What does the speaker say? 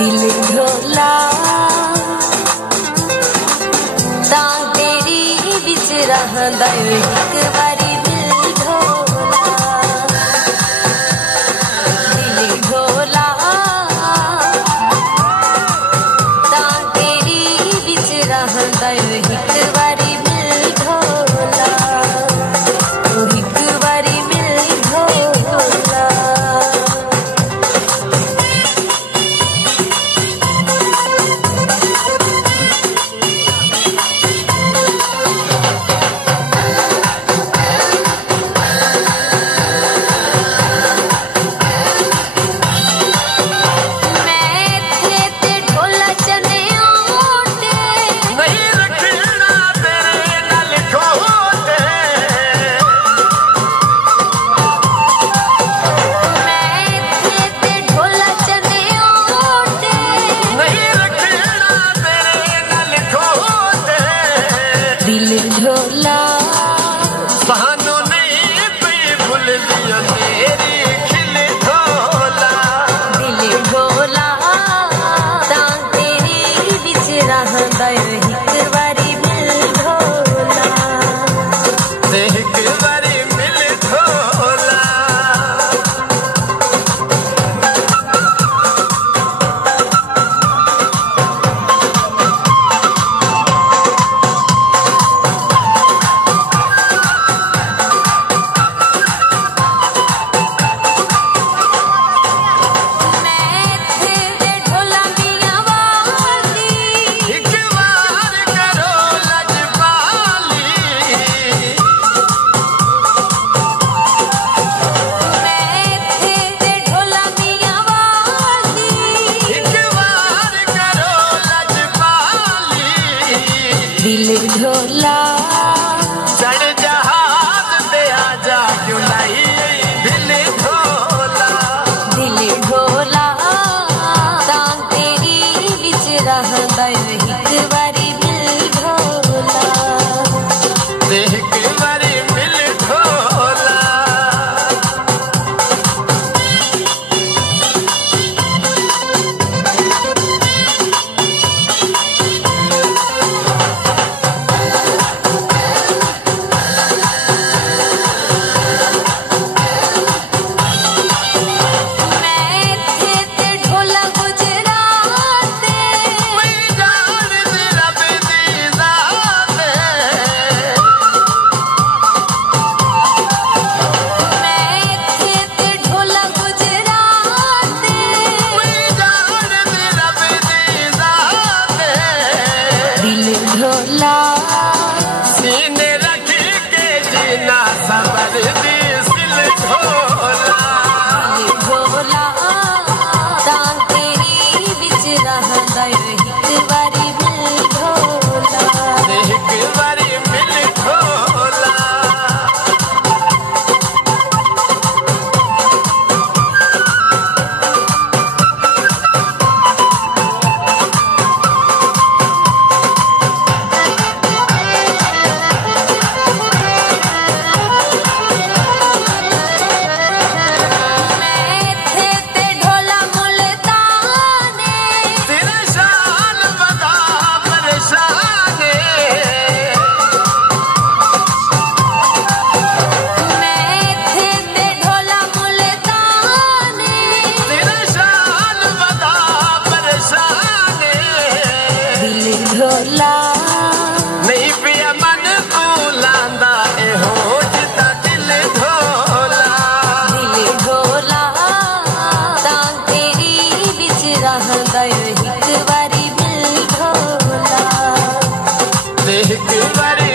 दिल ढोला तां तेरी बिच रहंदा एक बारी दिल ढोला तां तेरी बिच रहंदा एक बारी दिल ढोला एक बारी दिल ढोला दिल ढोला बहानो नहीं पे भूल दिया तेरी खिल ढोला दिल ढोला तां तेरी बिच रहंदा एक बारी दिल ढोला एक बारी मिल ढोला दिल ढोला चढ़ जहाज पे आजा क्यों लाई दिल ढोला तां तेरी बिच रहंदा एक बारी दिल ढोला एक बारी मिल ढोला ढोला सीने रख के जीना सबर दी सिल ढोला ढोला तां तेरी बिच रहंदा एक बारी दिल ढोला एक बारी मिल ढोला ढोला नहीं पिया मन तू लांदा ए हो जिता दिल ढोला तां तेरी बिच रहंदा एक बारी दिल ढोला एक बारी